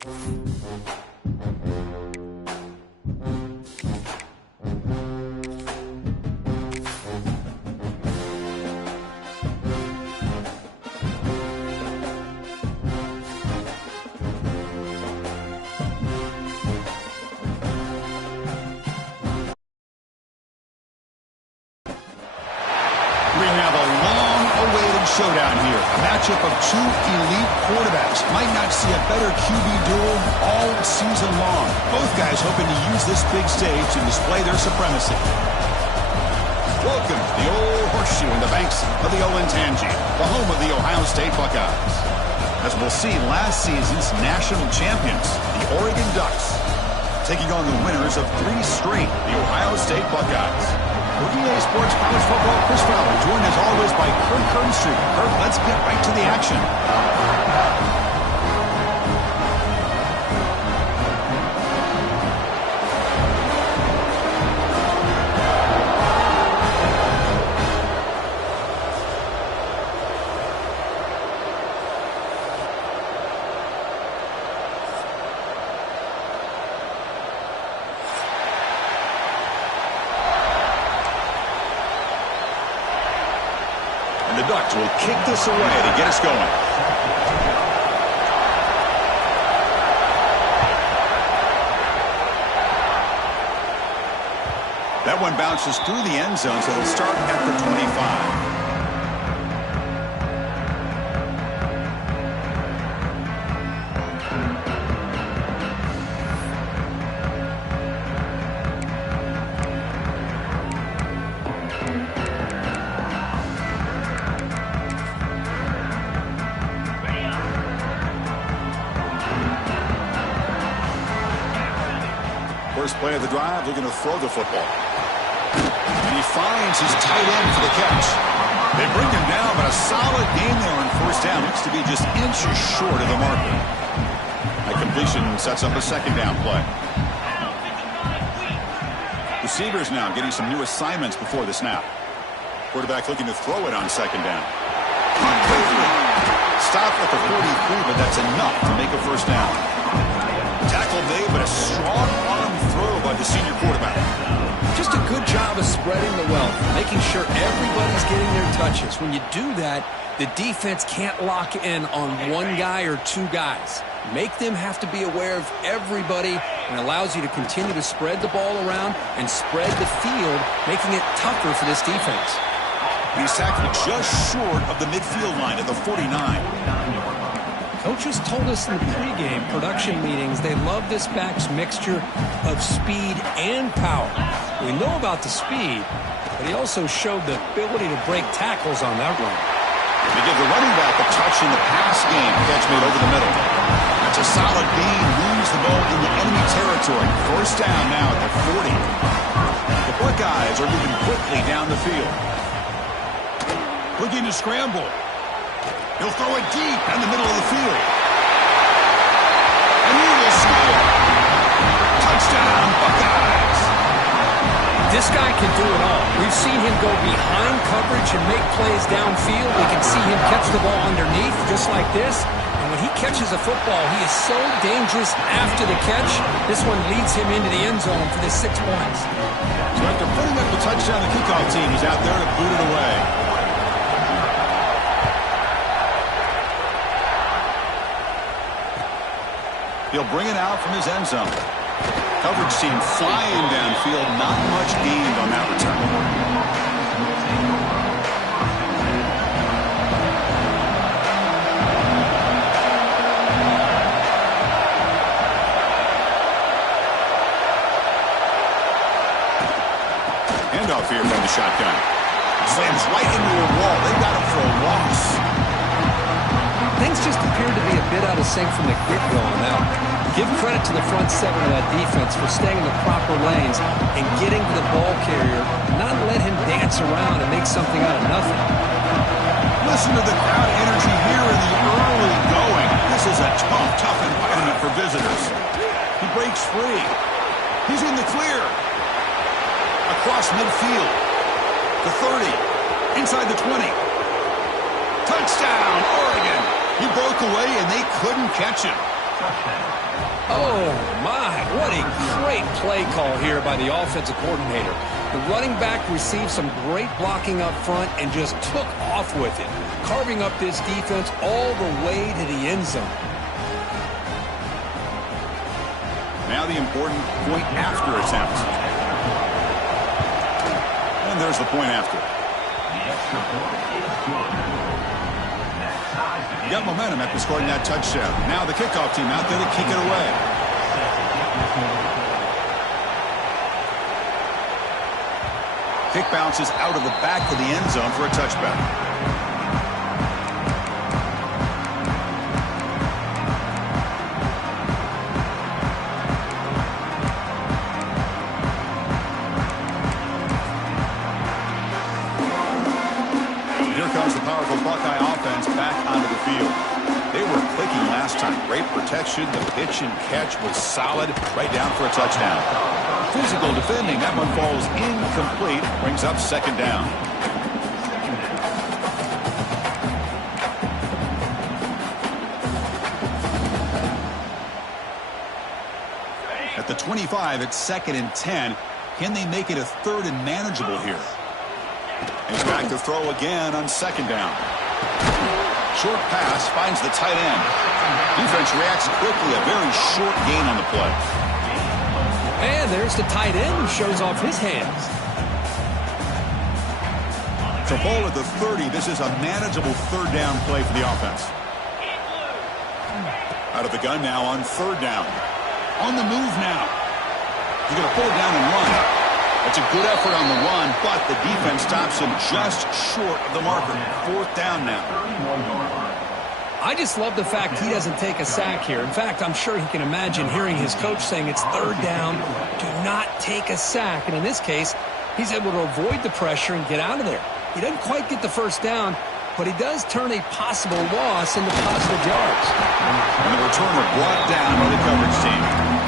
We have a long-awaited showdown here. A matchup of two elite quarterbacks. Might not see a better QB duel all season long. Both guys hoping to use this big stage to display their supremacy. Welcome to the old horseshoe in the banks of the Ncaa, the home of the Ohio State Buckeyes. As we'll see, last season's national champions, the Oregon Ducks, taking on the winners of 3 straight, the Ohio State Buckeyes. For EA Sports College Football, Chris Fowler, joined as always by Kirk Herbstreit. Kirk, let's get right to the action. The Ducks will kick this away to get us going. That one bounces through the end zone, so they'll start at the 25. First play of the drive, looking to throw the football. And he finds his tight end for the catch. They bring him down, but a solid game there on first down. Looks to be just inches short of the marker. That completion sets up a second down play. Receivers now getting some new assignments before the snap. Quarterback looking to throw it on second down. Stop at the 43, but that's enough to make a first down. Tackle made, but a strong arm throw by the senior quarterback. Just a good job of spreading the wealth, making sure everybody's getting their touches. When you do that, the defense can't lock in on one guy or two guys. Make them have to be aware of everybody, and allows you to continue to spread the ball around and spread the field, making it tougher for this defense. He's tackled just short of the midfield line at the 49. Coaches told us in the pregame production meetings they love this back's mixture of speed and power. We know about the speed, but he also showed the ability to break tackles on that run. They give the running back a touch in the pass game. Catch made over the middle. That's a solid bean. Leaves the ball in the enemy territory. First down now at the 40. The Buckeyes are moving quickly down the field. Looking to scramble. He'll throw it deep in the middle of the field. And he will score. Touchdown, Buckeyes. This guy can do it all. We've seen him go behind coverage and make plays downfield. We can see him catch the ball underneath just like this. And when he catches a football, he is so dangerous after the catch. This one leads him into the end zone for the 6 points. So after putting up the touchdown, the kickoff team is out there to boot it away. He'll bring it out from his end zone. Coverage team flying downfield. Not much gained on that return. Handoff here from the shotgun. Slams right into a wall. They got him for a loss. Things just appeared to be a bit out of sync from the get-go on that. Give credit to the front seven of that defense for staying in the proper lanes and getting to the ball carrier, not let him dance around and make something out of nothing. Listen to the crowd energy here in the early going. This is a tough environment for visitors. He breaks free. He's in the clear. Across midfield. The 30. Inside the 20. Touchdown, Oregon. He broke away, and they couldn't catch him. Oh, my. What a great play call here by the offensive coordinator. The running back received some great blocking up front and just took off with it, carving up this defense all the way to the end zone. Now the important point after attempt. And there's the point after. You got momentum after scoring that touchdown. Now the kickoff team out there to kick it away. Kick bounces out of the back of the end zone for a touchback. Buckeye offense back onto the field. They were clicking last time. Great protection. The pitch and catch was solid. Right down for a touchdown. Physical defending. That one falls incomplete. Brings up second down. At the 25, it's 2nd and 10. Can they make it a 3rd and manageable here? He's back to throw again on 2nd down. Short pass finds the tight end. Defense reacts quickly. A very short gain on the play. And there's the tight end who shows off his hands. To ball at the 30, this is a manageable 3rd down play for the offense. Out of the gun now on 3rd down. On the move now. He's going to pull it down and run. That's a good effort on the run, but the defense stops him just short of the marker. 4th down now. I just love the fact he doesn't take a sack here. In fact, I'm sure he can imagine hearing his coach saying it's 3rd down, do not take a sack. And in this case, he's able to avoid the pressure and get out of there. He doesn't quite get the 1st down, but he does turn a possible loss into positive yards. And the returner brought down by the coverage team.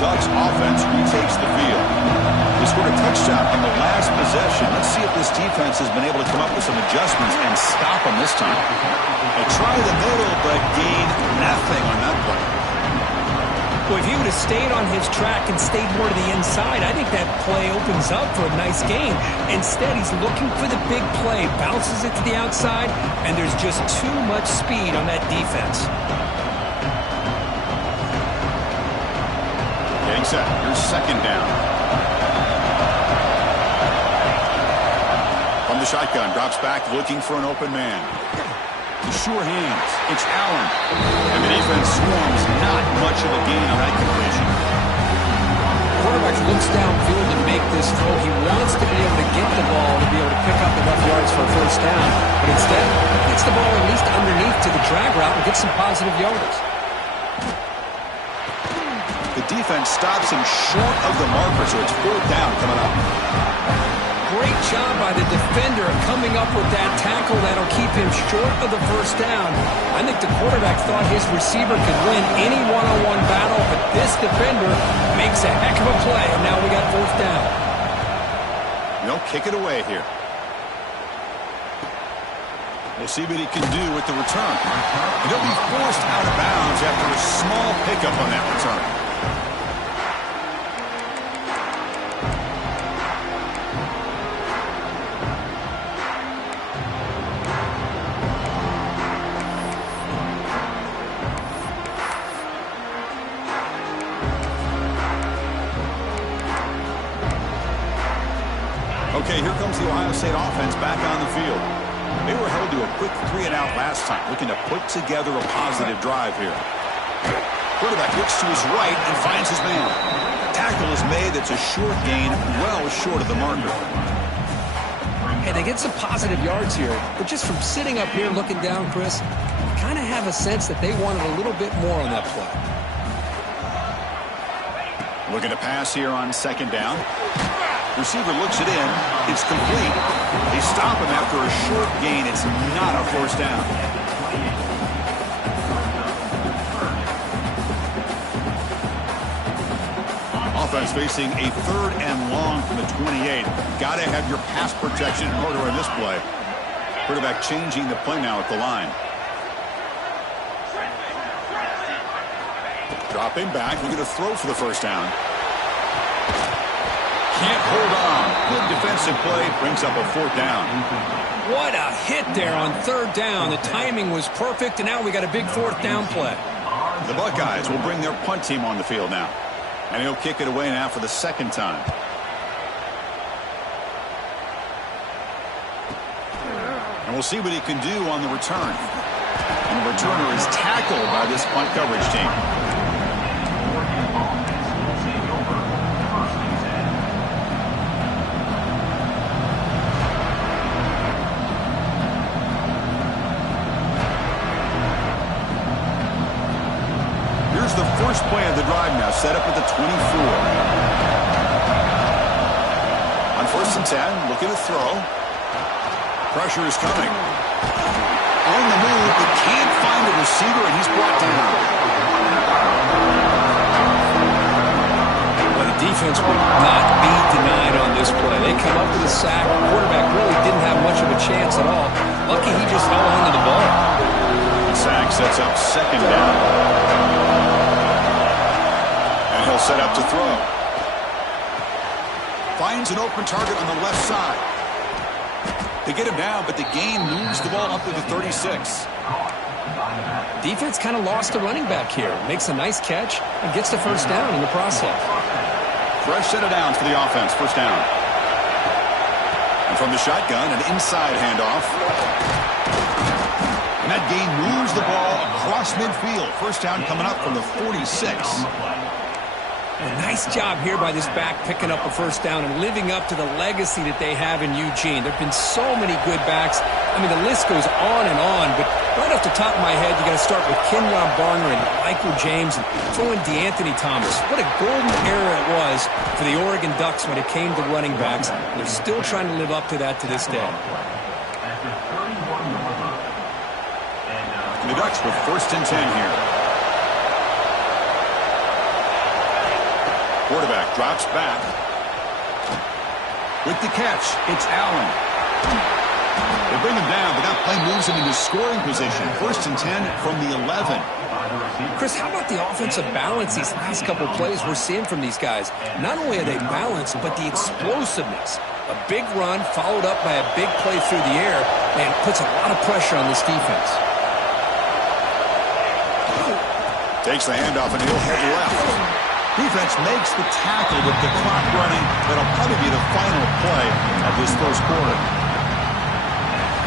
Ducks offense retakes the field. They scored a touchdown on the last possession. Let's see if this defense has been able to come up with some adjustments and stop them this time. They try the middle, but gain nothing on that play. Well, if he would have stayed on his track and stayed more to the inside, I think that play opens up for a nice gain. Instead, he's looking for the big play, bounces it to the outside, and there's just too much speed on that defense. Getting set. Here's 2nd down. From the shotgun, drops back looking for an open man. The sure hands. It's Allen. And the defense swarms. Not much of a gain on that completion. Quarterback looks downfield to make this throw. He wants to be able to get the ball to be able to pick up enough yards for a 1st down. But instead, gets the ball at least underneath to the drag route and gets some positive yardage. The defense stops him short of the marker, so it's 4th down coming up. Great job by the defender coming up with that tackle that'll keep him short of the 1st down. I think the quarterback thought his receiver could win any one-on-one battle, but this defender makes a heck of a play, and now we got 4th down. They'll kick it away here. We'll see what he can do with the return. And he'll be forced out of bounds after a small pickup on that return. Okay, here comes the Ohio State offense back on the field. They were held to a quick 3-and-out last time, looking to put together a positive drive here. Quarterback looks to his right and finds his man. Tackle is made. That's a short gain, well short of the marker. Hey, they get some positive yards here, but just from sitting up here looking down, Chris, kind of have a sense that they wanted a little bit more on that play. Looking to pass here on 2nd down. Receiver looks it in. It's complete. They stop him after a short gain. It's not a 1st down. offense facing a 3rd and long from the 28. Got to have your pass protection in order in this play. Quarterback changing the play now at the line. Dropping back, looking to throw for the first down. Can't hold on. Good defensive play, brings up a 4th down. What a hit there on 3rd down. The timing was perfect, and now we got a big 4th down play. The Buckeyes will bring their punt team on the field now. And he'll kick it away now for the 2nd time. And we'll see what he can do on the return. And the returner is tackled by this punt coverage team. Here's the first play of the drive now, set up at the 24. On 1st and 10, looking to throw. Pressure is coming. On the move, but can't find the receiver, and he's brought down. Well, the defense will not be denied on this play. They come up with a sack. The quarterback really didn't have much of a chance at all. Lucky he just held on to the ball. The sack sets up 2nd down. And he'll set up to throw. Finds an open target on the left side. They get him down, but the gain moves the ball up to the 36. Defense kind of lost the running back here. Makes a nice catch and gets the 1st down in the process. Fresh set of downs for the offense. 1st down. And from the shotgun, an inside handoff. And that gain moves the ball across midfield. 1st down coming up from the 46. A nice job here by this back picking up a 1st down and living up to the legacy that they have in Eugene. There have been so many good backs. I mean, the list goes on and on, but right off the top of my head, you got to start with Kenyon Barner and Michael James and throw in DeAnthony Thomas. What a golden era it was for the Oregon Ducks when it came to running backs. They're still trying to live up to that to this day. The Ducks with 1st and 10 here. Quarterback drops back. With the catch, it's Allen. They bring him down, but that play moves him into scoring position. 1st and 10 from the 11. Chris, how about the offensive balance these last couple of plays we're seeing from these guys? Not only are they balanced, but the explosiveness. A big run followed up by a big play through the air, and puts a lot of pressure on this defense. Takes the handoff, and he'll hit left. Defense makes the tackle with the clock running. That'll probably be the final play of this 1st quarter.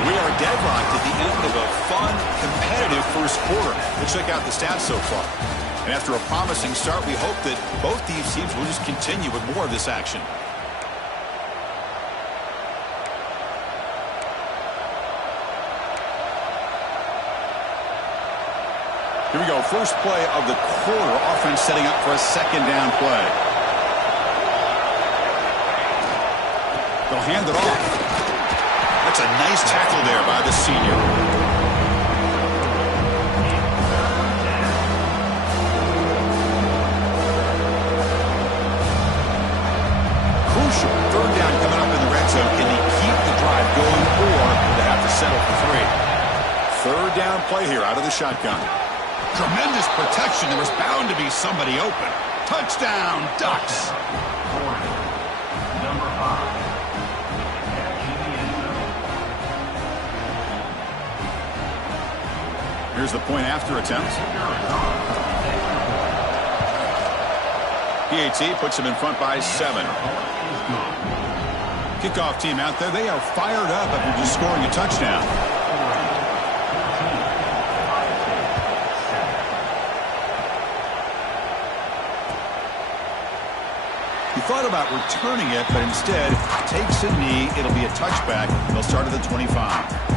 We are deadlocked at the end of a fun, competitive 1st quarter. Let's check out the stats so far. And after a promising start, we hope that both these teams will just continue with more of this action. Here we go. First play of the quarter. Offense setting up for a 2nd down play. They'll hand it off. That's a nice tackle there by the senior. Crucial. 3rd down coming up in the red zone. Can they keep the drive going, or they have to settle for 3? 3rd down play here out of the shotgun. Tremendous protection. There was bound to be somebody open. Touchdown, Ducks. Number 5. Here's the point after attempt. PAT puts him in front by 7. Kickoff team out there. They are fired up after just scoring a touchdown. He thought about returning it, but instead takes a knee. It'll be a touchback. They'll start at the 25.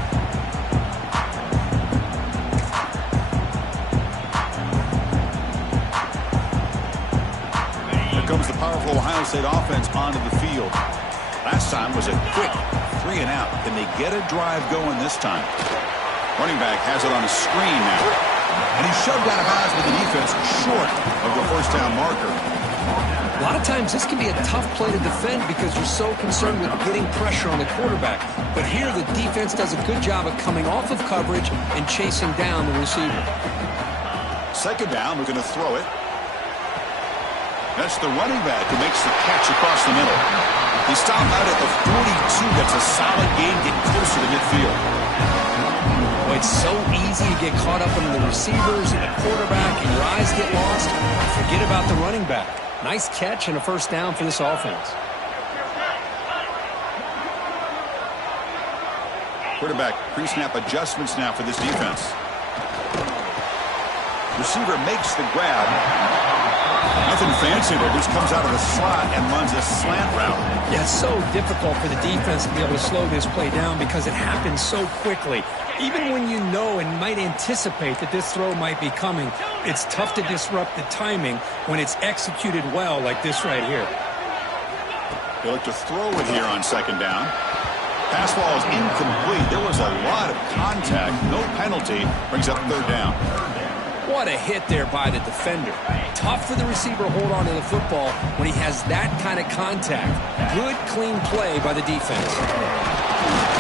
Comes the powerful Ohio State offense onto the field. Last time was a quick 3 and out. Can they get a drive going this time? Running back has it on a screen now. And he's shoved out of bounds with the defense short of the 1st down marker. A lot of times this can be a tough play to defend because you're so concerned with getting pressure on the quarterback. But here the defense does a good job of coming off of coverage and chasing down the receiver. Second down, we're going to throw it. That's the running back who makes the catch across the middle. He stopped out at the 42. That's a solid gain, getting closer to midfield. Well, it's so easy to get caught up in the receivers and the quarterback, and your eyes get lost. Forget about the running back. Nice catch and a first down for this offense. Quarterback pre-snap adjustments now for this defense. Receiver makes the grab. Nothing fancy there. Just comes out of the slot and runs a slant route. Yeah, it's so difficult for the defense to be able to slow this play down because it happens so quickly. Even when you know and might anticipate that this throw might be coming, it's tough to disrupt the timing when it's executed well like this right here. They look to throw it here on second down. Pass ball is incomplete. There was a lot of contact. No penalty. Brings up third down. What a hit there by the defender. Tough for the receiver to hold on to the football when he has that kind of contact. Good, clean play by the defense.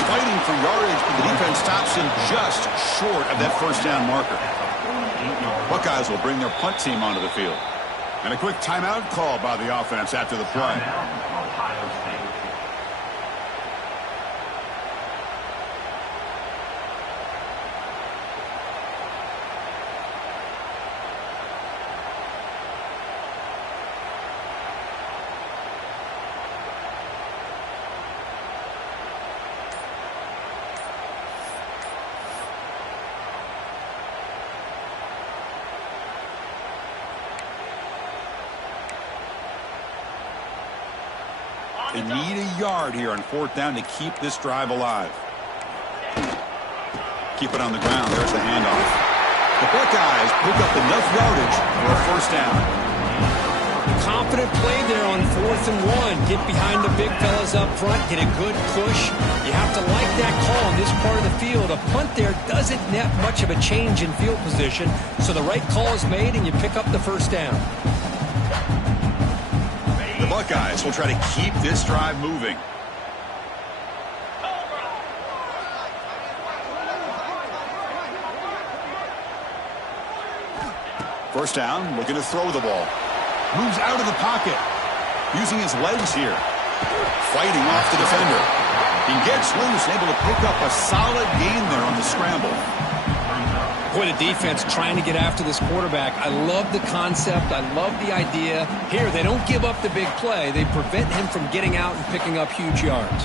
Fighting for yardage, but the defense stops him just short of that first down marker. Buckeyes will bring their punt team onto the field. And a quick timeout call by the offense after the play. They need a yard here on fourth down to keep this drive alive. Keep it on the ground. There's the handoff. The Buckeyes pick up enough yardage for a first down. Confident play there on 4th and 1. Get behind the big fellas up front. Get a good push. You have to like that call in this part of the field. A punt there doesn't net much of a change in field position. So the right call is made and you pick up the first down. The Buckeyes will try to keep this drive moving. First down, looking to throw the ball. Moves out of the pocket. Using his legs here. Fighting off the defender. He gets loose, able to pick up a solid gain there on the scramble. Boy, the defense trying to get after this quarterback. I love the concept. I love the idea. Here, they don't give up the big play. They prevent him from getting out and picking up huge yards.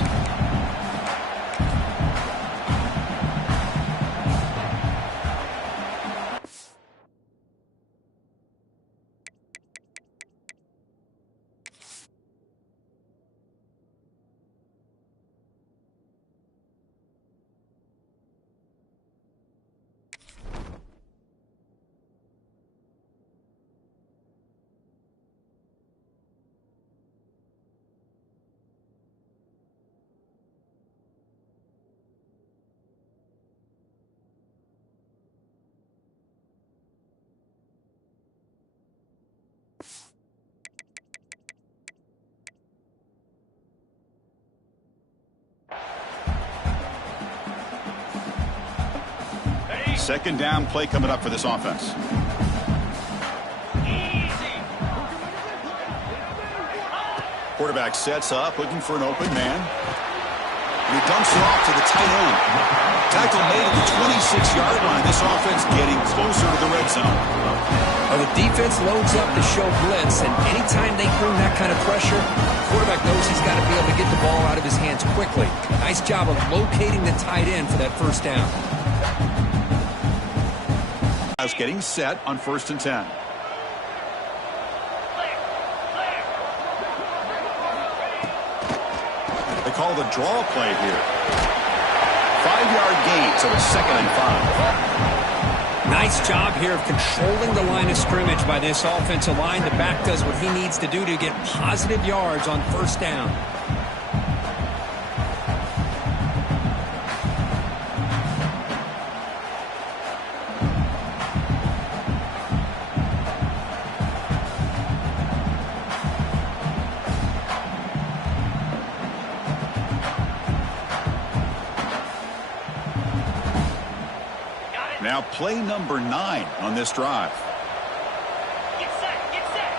Second down play coming up for this offense. Quarterback sets up, looking for an open man. And he dumps it off to the tight end. Tackle made at the 26-yard line. This offense getting closer to the red zone. Well, the defense loads up to show blitz, and anytime they bring that kind of pressure, the quarterback knows he's got to be able to get the ball out of his hands quickly. Nice job of locating the tight end for that first down. Getting set on 1st and 10. They call the draw play here. 5-yard gain, so it's 2nd and 5. Nice job here of controlling the line of scrimmage by this offensive line. The back does what he needs to do to get positive yards on first down. Now play number 9 on this drive. Get set, get set.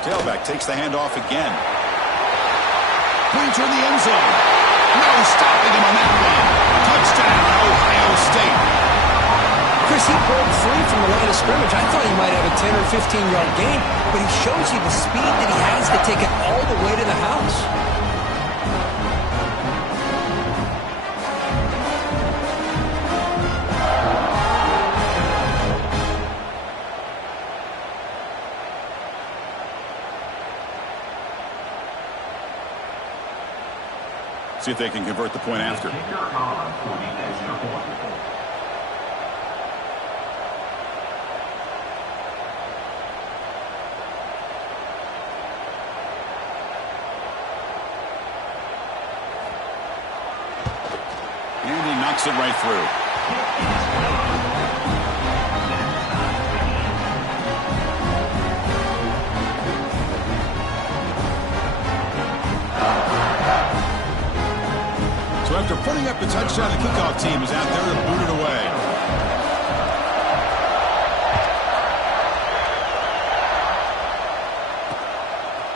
Tailback takes the handoff again. Points in the end zone. No stopping him on that one. Touchdown, Ohio State. Chris, he broke free from the line of scrimmage. I thought he might have a 10 or 15-yard gain, but he shows you the speed that he has to take it all the way to the house. See if they can convert the point after. And he knocks it right through. So after putting up the touchdown, the kickoff team is out there to boot it away.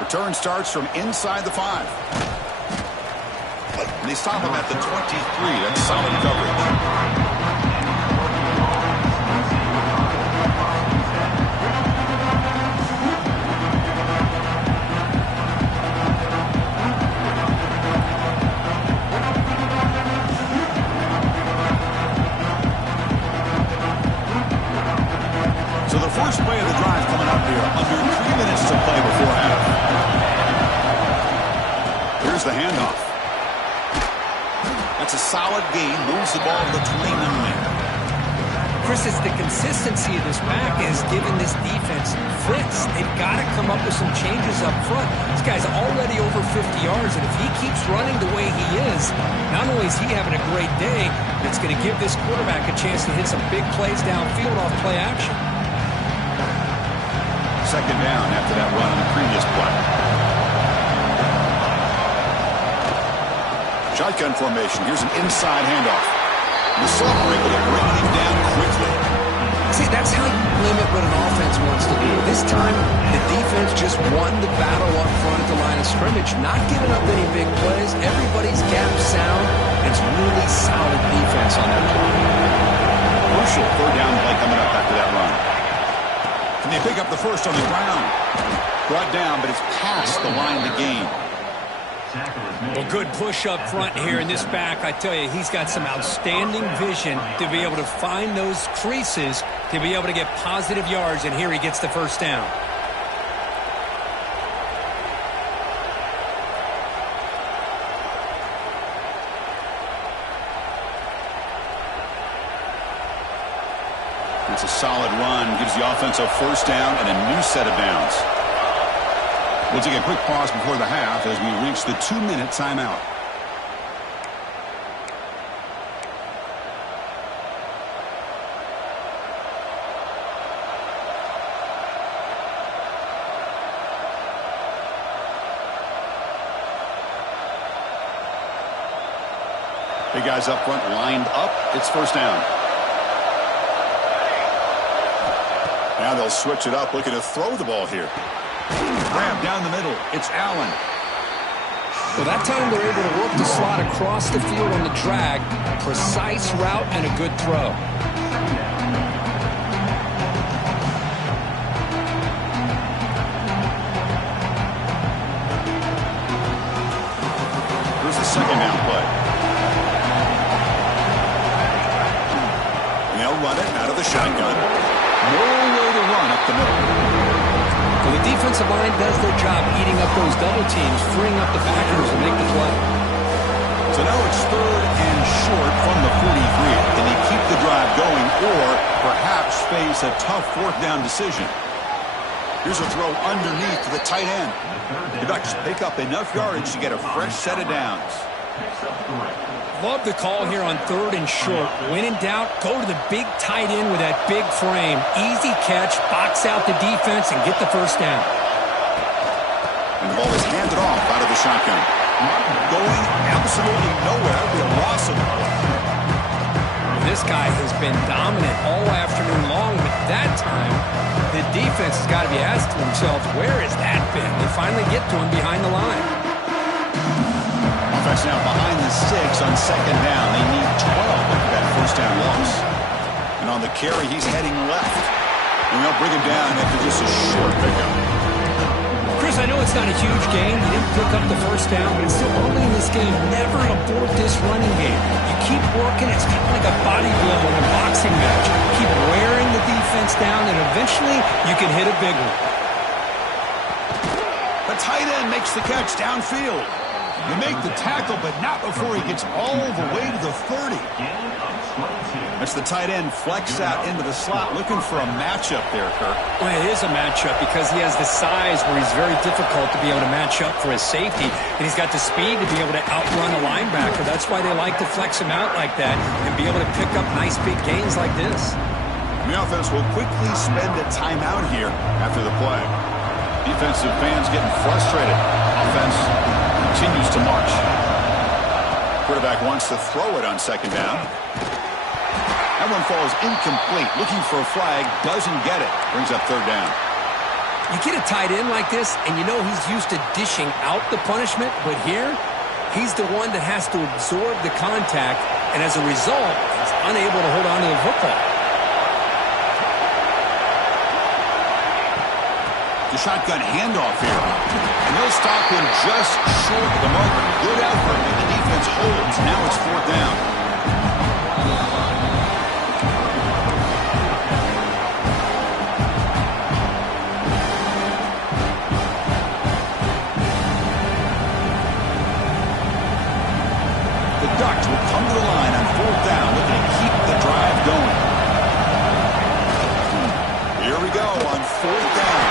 Return starts from inside the 5. And they stop him at the 23. That's solid coverage. So the first play of the drive coming up here. Under 3 minutes to play before half. Here's the handoff. That's a solid gain. Moves the ball to the 29. Chris, it's the consistency of this back is giving this defense fits. They've got to come up with some changes up front. This guy's already over 50 yards, and if he keeps running the way he is, not only is he having a great day, but it's going to give this quarterback a chance to hit some big plays downfield off play action. Second down after that run on the previous play. Shotgun formation. Here's an inside handoff. The sophomore able to bring him down quickly. See, that's how you limit what an offense wants to do. This time, the defense just won the battle up front at the line of scrimmage, not giving up any big plays. Everybody's gap sound. It's really solid defense on that play. Crucial third down play coming up after that run. And they pick up the first on the ground. Brought down, but it's past the line to gain. Well, good push up front here in this back. I tell you, he's got some outstanding vision to be able to find those creases, to be able to get positive yards, and here he gets the first down. It's a solid run, gives the offense a first down and a new set of downs. We'll take a quick pause before the half as we reach the 2-minute timeout. Big guys up front lined up. It's first down. Now they'll switch it up, looking to throw the ball here. Grab down the middle. It's Allen. Well, that time they're able to work the slot across the field on the drag. Precise route and a good throw. Here's the second down play. And they'll run it out of the shotgun. No way to run up the middle. Well, the defensive line does their job eating up those double teams, freeing up the backers to make the play. So now it's third and short from the 43. Can they keep the drive going or perhaps face a tough fourth down decision? Here's a throw underneath to the tight end. The Ducks pick up enough yardage to get a fresh set of downs. Love the call here on third and short. When in doubt, go to the big tight end with that big frame. Easy catch, box out the defense, and get the first down. And the ball is handed off out of the shotgun. Going absolutely nowhere. It'll be a loss of the ball. This guy has been dominant all afternoon long, but that time, the defense has got to be asking themselves, where has that been? They finally get to him behind the line. Offense now behind the 6 on second down. They need 12 after that first down loss. And on the carry, he's heading left. And they'll bring him down after just a short pickup. Chris, I know it's not a huge game. You didn't pick up the first down, but it's still early in this game. Never abort this running game. You keep working. It's kind of like a body blow in a boxing match. Keep wearing the defense down, and eventually you can hit a big one. The tight end makes the catch downfield. You make the tackle, but not before he gets all the way to the 30. That's the tight end flex out into the slot, looking for a matchup there, Kirk. Well, it is a matchup because he has the size where he's very difficult to be able to match up for his safety, and he's got the speed to be able to outrun a linebacker. That's why they like to flex him out like that and be able to pick up nice big gains like this. And the offense will quickly spend a timeout here after the play. Defensive fans getting frustrated. Offense continues to march. Quarterback wants to throw it on second down. That one falls incomplete. Looking for a flag. Doesn't get it. Brings up third down. You get a tight end like this, and you know he's used to dishing out the punishment, but here, he's the one that has to absorb the contact, and as a result, he's unable to hold on to the football. The shotgun handoff here. And they'll stop him just short of the marker. Good effort, and the defense holds. Now it's fourth down. The Ducks will come to the line on fourth down, looking to keep the drive going. Here we go on fourth down.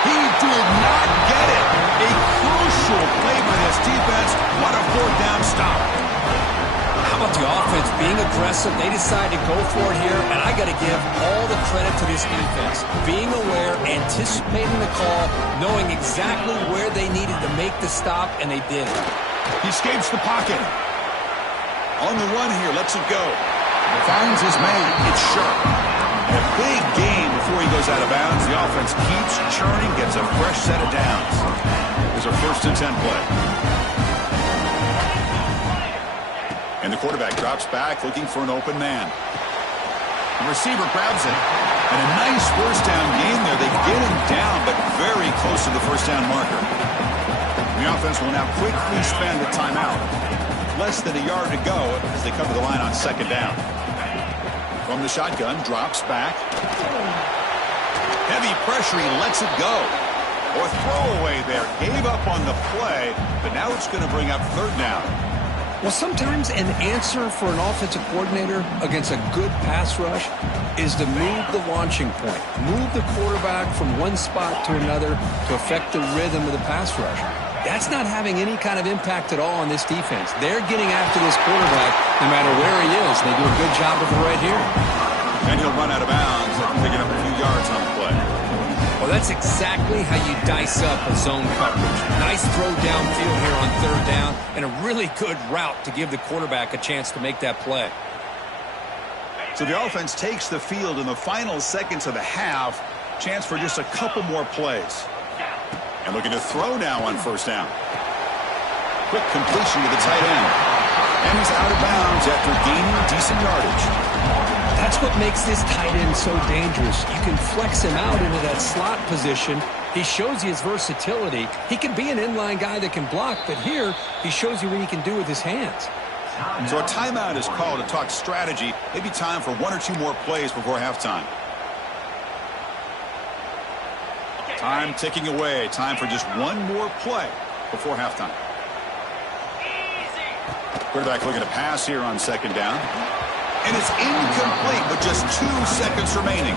He did not get it. A crucial play by this defense. What a fourth down stop. How about the offense being aggressive? They decide to go for it here, and I got to give all the credit to this defense. Being aware, anticipating the call, knowing exactly where they needed to make the stop, and they did it. He escapes the pocket. On the run here, lets it go. Finds his man. It's sharp. A big gain before he goes out of bounds. The offense keeps churning, gets a fresh set of downs. There's a 1st and 10 play. And the quarterback drops back, looking for an open man. The receiver grabs it. And a nice first down gain there. They get him down, but very close to the first down marker. The offense will now quickly spend a timeout. Less than a yard to go as they come to the line on second down. From the shotgun, drops back. Heavy pressure, he lets it go. Or throwaway there. Gave up on the play, but now it's going to bring up third down. Well, sometimes an answer for an offensive coordinator against a good pass rush is to move the launching point. Move the quarterback from one spot to another to affect the rhythm of the pass rush. That's not having any kind of impact at all on this defense. They're getting after this quarterback no matter where he is. They do a good job of it right here. And he'll run out of bounds after picking up a few yards on the play. Well, that's exactly how you dice up a zone coverage. Nice throw downfield here on third down and a really good route to give the quarterback a chance to make that play. So the offense takes the field in the final seconds of the half. Chance for just a couple more plays. And looking to throw now on first down. Quick completion to the tight end. And he's out of bounds after gaining decent yardage. That's what makes this tight end so dangerous. You can flex him out into that slot position. He shows you his versatility. He can be an inline guy that can block, but here he shows you what he can do with his hands. So a timeout is called to talk strategy. Maybe time for one or two more plays before halftime. Time ticking away. Time for just one more play before halftime. Quarterback looking to pass here on second down. And it's incomplete with just 2 seconds remaining.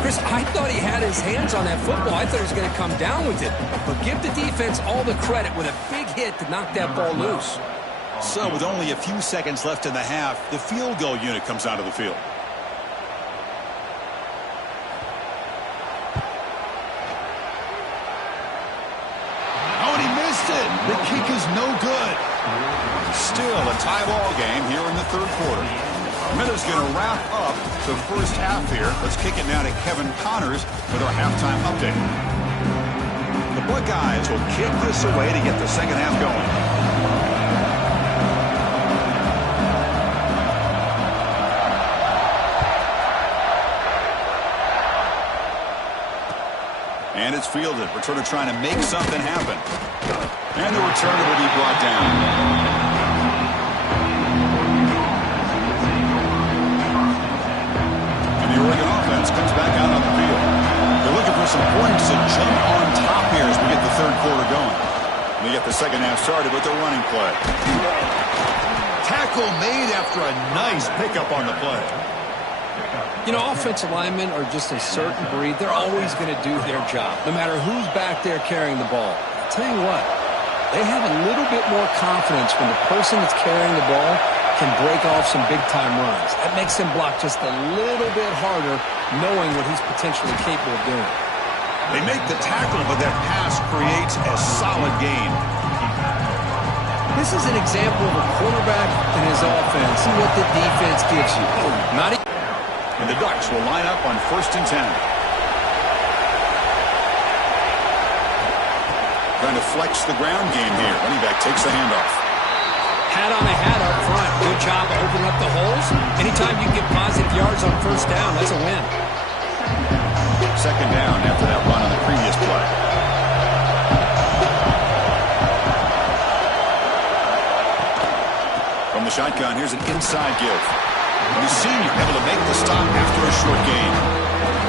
Chris, I thought he had his hands on that football. I thought he was going to come down with it. But give the defense all the credit with a big hit to knock that ball loose. So with only a few seconds left in the half, the field goal unit comes onto the field. Oh, and he missed it. The kick is no good. Still a tie ball game here in the third quarter. Minute's going to wrap up the first half here. Let's kick it now to Kevin Connors with our halftime update. The Buckeyes will kick this away to get the second half going. And it's fielded. Returner trying to make something happen. And the returner will be brought down. And the Oregon offense comes back out on the field. They're looking for some points to jump on top here as we get the third quarter going. We get the second half started with the running play. Tackle made after a nice pickup on the play. You know, offensive linemen are just a certain breed. They're always going to do their job, no matter who's back there carrying the ball. I'll tell you what, they have a little bit more confidence when the person that's carrying the ball can break off some big-time runs. That makes him block just a little bit harder, knowing what he's potentially capable of doing. They make the tackle, but that pass creates a solid gain. This is an example of a quarterback and his offense and what the defense gives you. Not even. And the Ducks will line up on 1st and 10. Trying to flex the ground game here. Running back takes the handoff. Hat on a hat up front. Good job of opening up the holes. Anytime you can get positive yards on 1st down, that's a win. Second down after that run on the previous play. From the shotgun, here's an inside give. The senior able to make the stop after a short gain.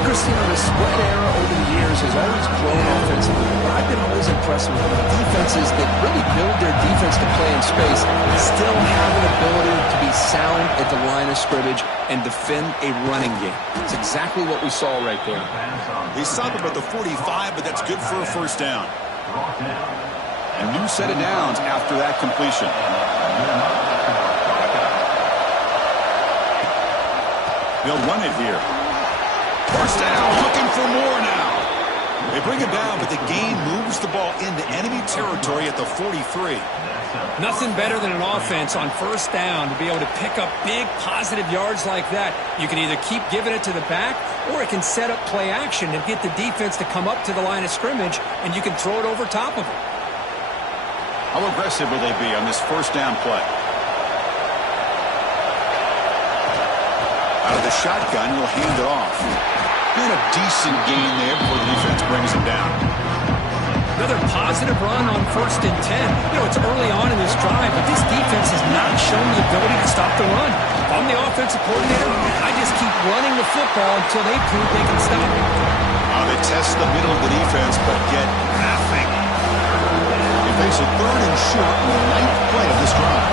Christine, the spread era over the years has always grown offensively, but I've been always impressed with defenses that really build their defense to play in space, still have an ability to be sound at the line of scrimmage and defend a running game. That's exactly what we saw right there. He stopped him at the 45, but that's good for a 1st down. A new set of downs after that completion. They'll run it here. 1st down, looking for more now. They bring it down, but the gain moves the ball into enemy territory at the 43. Nothing better than an offense on 1st down to be able to pick up big positive yards like that. You can either keep giving it to the back, or it can set up play action and get the defense to come up to the line of scrimmage, and you can throw it over top of them. How aggressive will they be on this 1st down play? Out of the shotgun, will hand it off. And a decent gain there before the defense brings him down. Another positive run on 1st and 10. You know, it's early on in this drive, but this defense has not shown the ability to stop the run. If I'm the offensive coordinator, I just keep running the football until they prove they can stop it. They test the middle of the defense, but get nothing. They face a 3rd and short on the 9th play of this drive.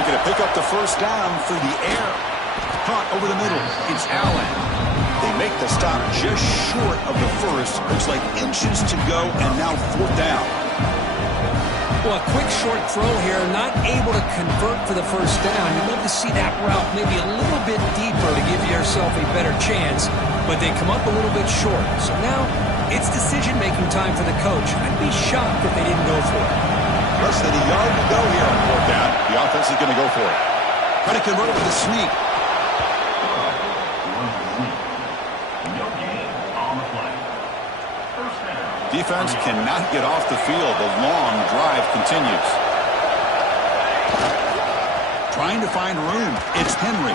Looking to pick up the 1st down through the air. Caught over the middle. It's Allen. They make the stop just short of the 1st. Looks like inches to go, and now 4th down. Well, a quick short throw here, not able to convert for the 1st down. You'd love to see that route maybe a little bit deeper to give yourself a better chance, but they come up a little bit short. So now it's decision-making time for the coach. I'd be shocked if they didn't go for it. Less than a yard to go here on 4th down. The offense is going to go for it. Trying to convert with a sneak. Defense cannot get off the field. The long drive continues. Trying to find room. It's Henry.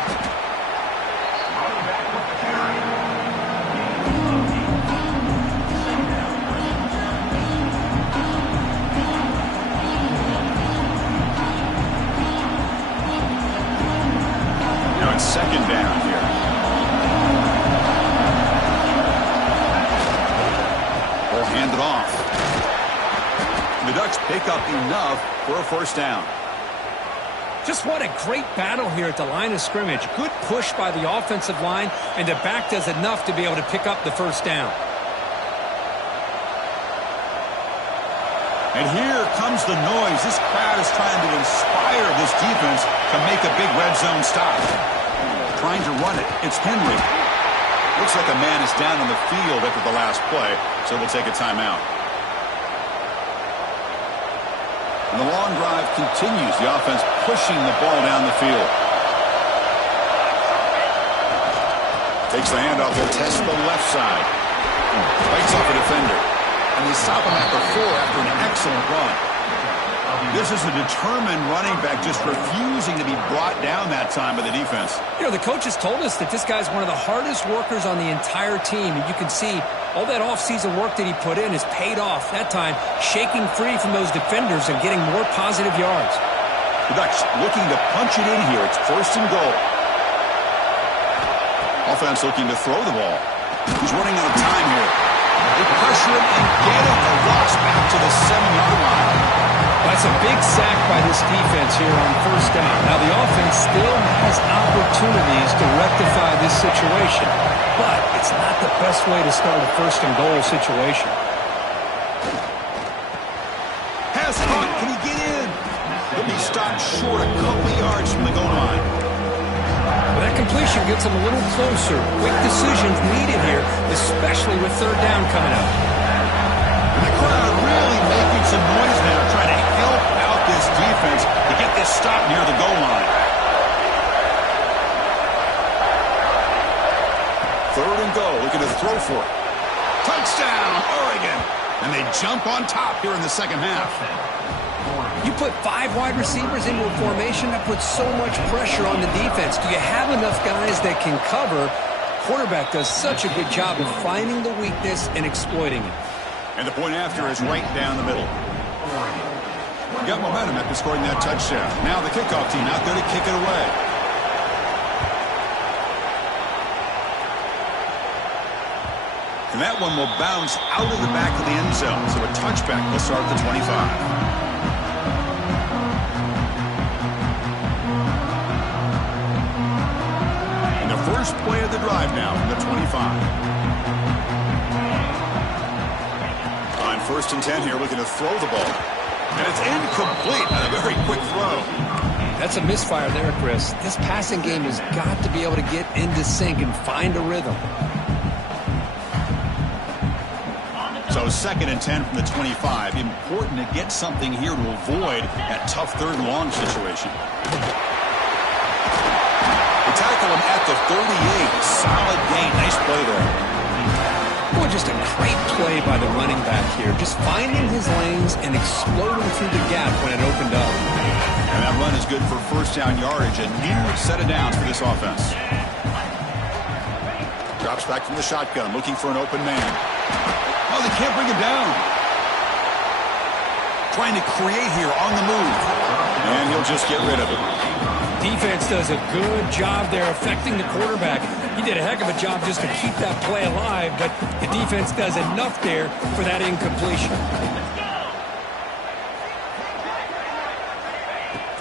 Now it's 2nd down here. Hand it off. The Ducks pick up enough for a 1st down. Just what a great battle here at the line of scrimmage. Good push by the offensive line, and the back does enough to be able to pick up the 1st down. And here comes the noise. This crowd is trying to inspire this defense to make a big red zone stop. Trying to run it. It's Henry. Looks like a man is down on the field after the last play, so we'll take a timeout. And the long drive continues. The offense pushing the ball down the field. Takes the handoff. They'll test the left side. Fights off a defender. And they stop him at the 4 after an excellent run. This is a determined running back just refusing to be brought down that time by the defense. You know, the coaches told us that this guy's one of the hardest workers on the entire team. And you can see all that offseason work that he put in has paid off. That time, shaking free from those defenders and getting more positive yards. The Ducks looking to punch it in here. It's 1st and goal. Offense looking to throw the ball. He's running out of time here. They pressure him and get it. The Rock's back to the 7-yard line. That's a big sack by this defense here on 1st down. Now, the offense still has opportunities to rectify this situation, but it's not the best way to start a 1st and goal situation. Has caught. Can he get in? He'll be stopped short a couple yards from the goal line. Well, that completion gets him a little closer. Quick decisions needed here, especially with 3rd down coming up. The crowd really making some noise now, trying to help out this defense to get this stop near the goal line. 3rd and goal, looking to throw for it. Touchdown, Oregon! And they jump on top here in the 2nd half. You put 5 wide receivers into a formation, that puts so much pressure on the defense. Do you have enough guys that can cover? Quarterback does such a good job of finding the weakness and exploiting it. And the point after is right down the middle. Got momentum after scoring that touchdown. Now the kickoff team out there to kick it away. And that one will bounce out of the back of the end zone. So a touchback will start at the 25. First play of the drive now from the 25. On 1st and 10 here, looking to throw the ball. And it's incomplete on a very quick throw. That's a misfire there, Chris. This passing game has got to be able to get into sync and find a rhythm. So 2nd and 10 from the 25. Important to get something here to avoid that tough 3rd and long situation. Tackle him at the 38. Solid gain. Nice play there. Boy, just a great play by the running back here. Just finding his lanes and exploding through the gap when it opened up. And that run is good for 1st down yardage. A new set of downs for this offense. Drops back from the shotgun, looking for an open man. Oh, they can't bring him down. Trying to create here on the move. And he'll just get rid of it. Defense does a good job there affecting the quarterback. He did a heck of a job just to keep that play alive, but the defense does enough there for that incompletion.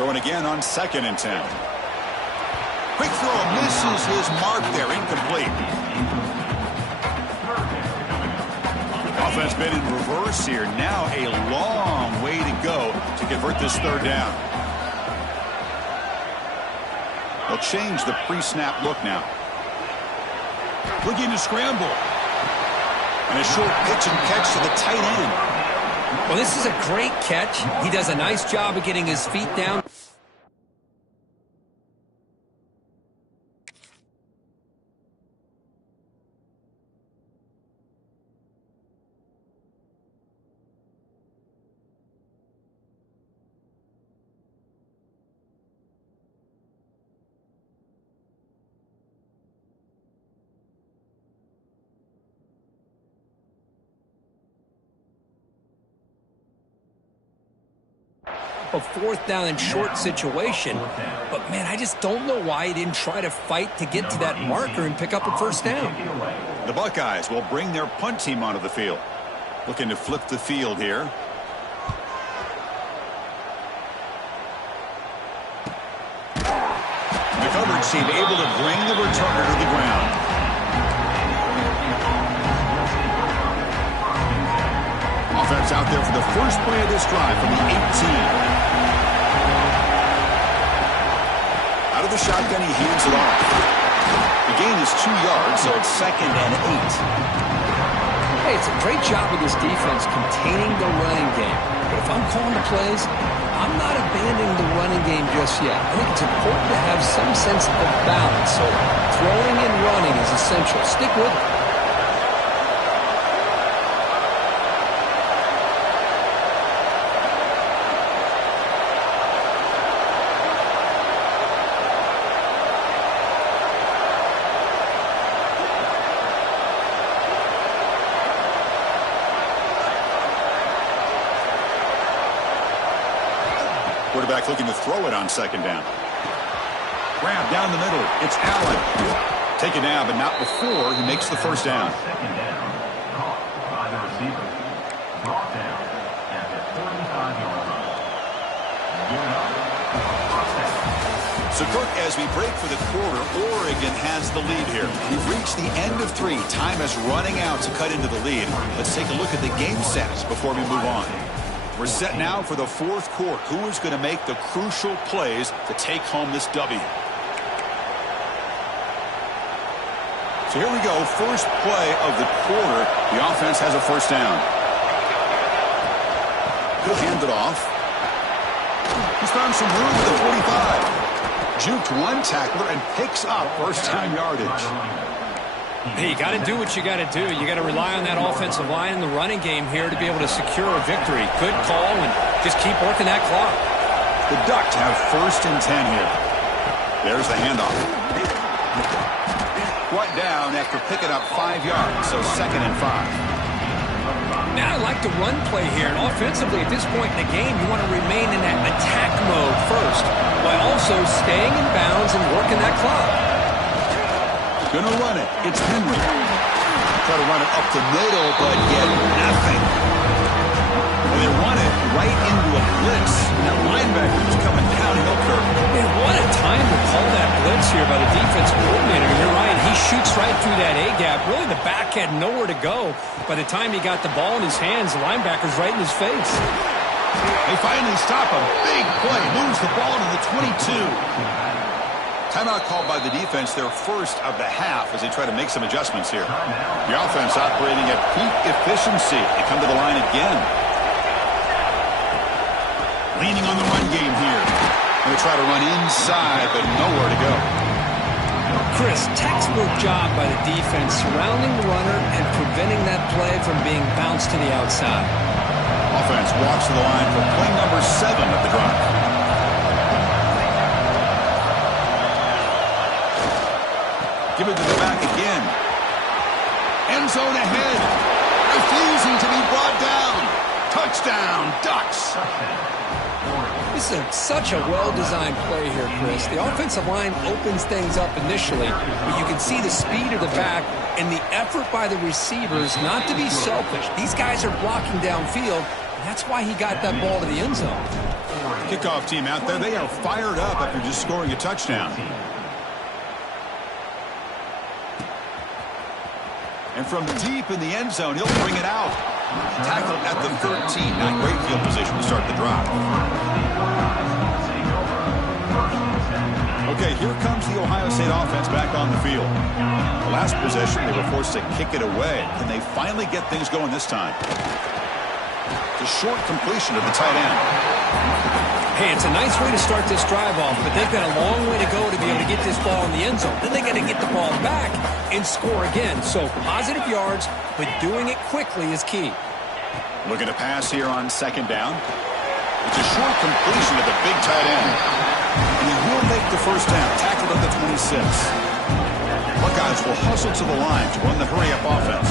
Throwing again on 2nd and 10. Quick throw, misses his mark there, incomplete. Offense been in reverse here. Now a long way to go to convert this 3rd down. They'll change the pre-snap look now. Looking to scramble. And a short pitch and catch to the tight end. Well, this is a great catch. He does a nice job of getting his feet down. A 4th down and short situation. But, man, I just don't know why he didn't try to fight to get to that marker and pick up a 1st down. The Buckeyes will bring their punt team onto the field. Looking to flip the field here. The coverage team able to bring the returner to the ground. Offense out there for the first play of this drive from the 18. Out of the shotgun, he hands it off. The gain is 2 yards, so it's 2nd and 8. Hey, it's a great job of this defense containing the running game. But if I'm calling the plays, I'm not abandoning the running game just yet. I think it's important to have some sense of balance. So throwing and running is essential. Stick with it. Quarterback looking to throw it on second down. Grab down the middle. It's Allen. Take it down, but not before he makes the first down. Second down. Caught by the receiver. Brought down at the 45-yard line. So, Kirk, as we break for the quarter, Oregon has the lead here. We've reached the end of 3. Time is running out to cut into the lead. Let's take a look at the game stats before we move on. We're set now for the fourth quarter. Who is going to make the crucial plays to take home this W? So here we go. First play of the quarter. The offense has a first down. He'll hand it off. He's found some room at the 45. Juked one tackler and picks up first-time yardage. Hey, you got to do what you got to do. You got to rely on that offensive line in the running game here to be able to secure a victory. Good call, and just keep working that clock. The Ducks have first and 10 here. There's the handoff. Brought down after picking up 5 yards, so second and 5. Now I like the run play here, and offensively at this point in the game, you want to remain in that attack mode first, while also staying in bounds and working that clock. Gonna run it. It's Henry. Try to run it up the middle, but get nothing. And they run it right into a blitz. That linebacker was coming downhill curve. Man, what a time to call that blitz here by the defensive coordinator. You're right. He shoots right through that A-gap. Really, the back had nowhere to go. By the time he got the ball in his hands, the linebacker's right in his face. They finally stop a big play. Moves the ball to the 22. Timeout called by the defense, their first of the half, as they try to make some adjustments here. The offense operating at peak efficiency. They come to the line again. Leaning on the run game here. They try to run inside, but nowhere to go. Chris, textbook job by the defense, surrounding the runner and preventing that play from being bounced to the outside. Offense walks to the line for play number 7 of the drive. Give it to the back again. End zone ahead. Refusing to be brought down. Touchdown, Ducks. This is such a well-designed play here, Chris. The offensive line opens things up initially, but you can see the speed of the back and the effort by the receivers not to be selfish. These guys are blocking downfield, and that's why he got that ball to the end zone. Kickoff team out there, they are fired up after just scoring a touchdown. And from deep in the end zone, he'll bring it out. Tackled at the 13. Not great field position to start the drive. Okay, here comes the Ohio State offense back on the field. The last possession, they were forced to kick it away. Can they finally get things going this time? The short completion of the tight end. Hey, it's a nice way to start this drive off, but they've got a long way to go to be able to get this ball in the end zone. Then they got to get the ball back and score again. So positive yards, but doing it quickly is key. Looking to pass here on second down. It's a short completion of the big tight end. And he will make the first down, tackled at the 26. Buckeyes will hustle to the line to run the hurry-up offense.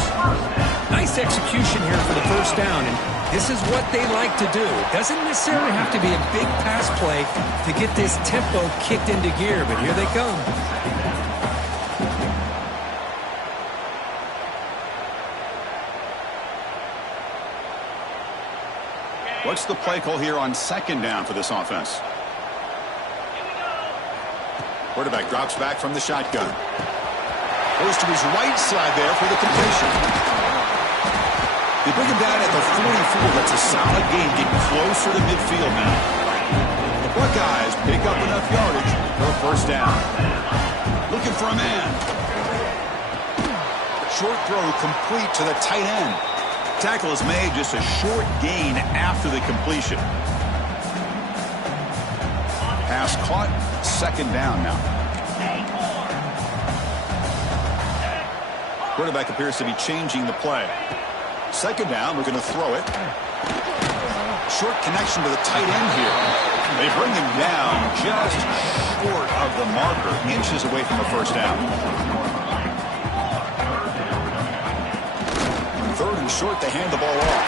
Nice execution here for the first down, and this is what they like to do. It doesn't necessarily have to be a big pass play to get this tempo kicked into gear, but here they come. What's the play call here on second down for this offense? Quarterback drops back from the shotgun. Goes to his right side there for the completion. They bring him down at the 44. That's a solid gain, getting closer to midfield now. The Buckeyes pick up enough yardage for a first down. Looking for a man. Short throw complete to the tight end. Tackle is made, just a short gain after the completion. pass caught. Second down now. Quarterback appears to be changing the play. Second down, we're going to throw it. Short connection to the tight end here. They bring him down just short of the marker, inches away from a first down. Third and short, they hand the ball off.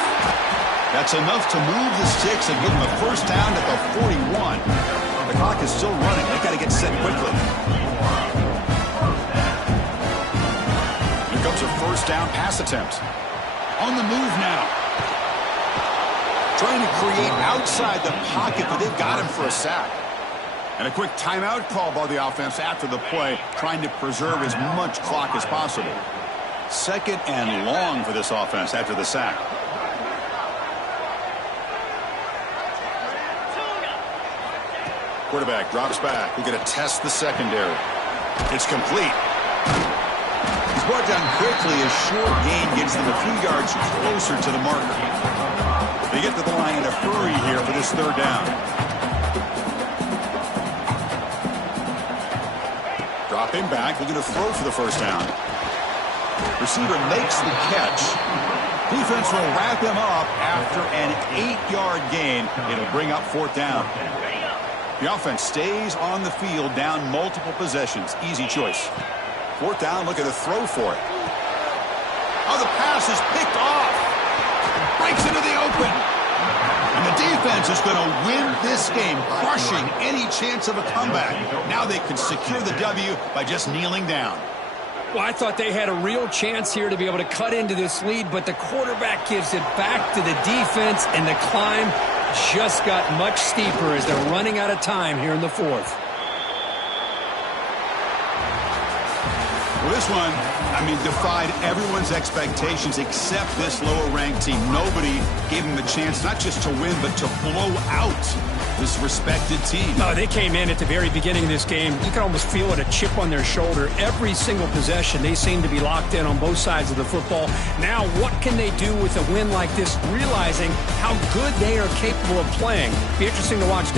That's enough to move the sticks and give them a first down at the 41. The clock is still running. They got to get set quickly. Here comes a first down pass attempt. On the move now. Trying to create outside the pocket, but they've got him for a sack. And a quick timeout call by the offense after the play, trying to preserve as much clock as possible. Second and long for this offense after the sack. Quarterback drops back. We're going to test the secondary. It's complete. He's brought down quickly. A short gain gets them a few yards closer to the marker. They get to the line in a hurry here for this third down. Dropping back. We're going to throw for the first down. Receiver makes the catch. Defense will wrap him up after an 8-yard gain. It'll bring up fourth down. The offense stays on the field down multiple possessions. Easy choice. Fourth down, looking to throw for it. Oh, the pass is picked off. Breaks into the open. And the defense is going to win this game, crushing any chance of a comeback. Now they can secure the W by just kneeling down. Well, I thought they had a real chance here to be able to cut into this lead, but the quarterback gives it back to the defense, and the climb just got much steeper as they're running out of time here in the fourth. Well, this one, defied everyone's expectations except this lower-ranked team. Nobody gave them a chance not just to win, but to blow out this respected team. Oh, they came in at the very beginning of this game. You could almost feel it, a chip on their shoulder. Every single possession, they seem to be locked in on both sides of the football. Now, what can they do with a win like this, realizing how good they are capable of playing? Be interesting to watch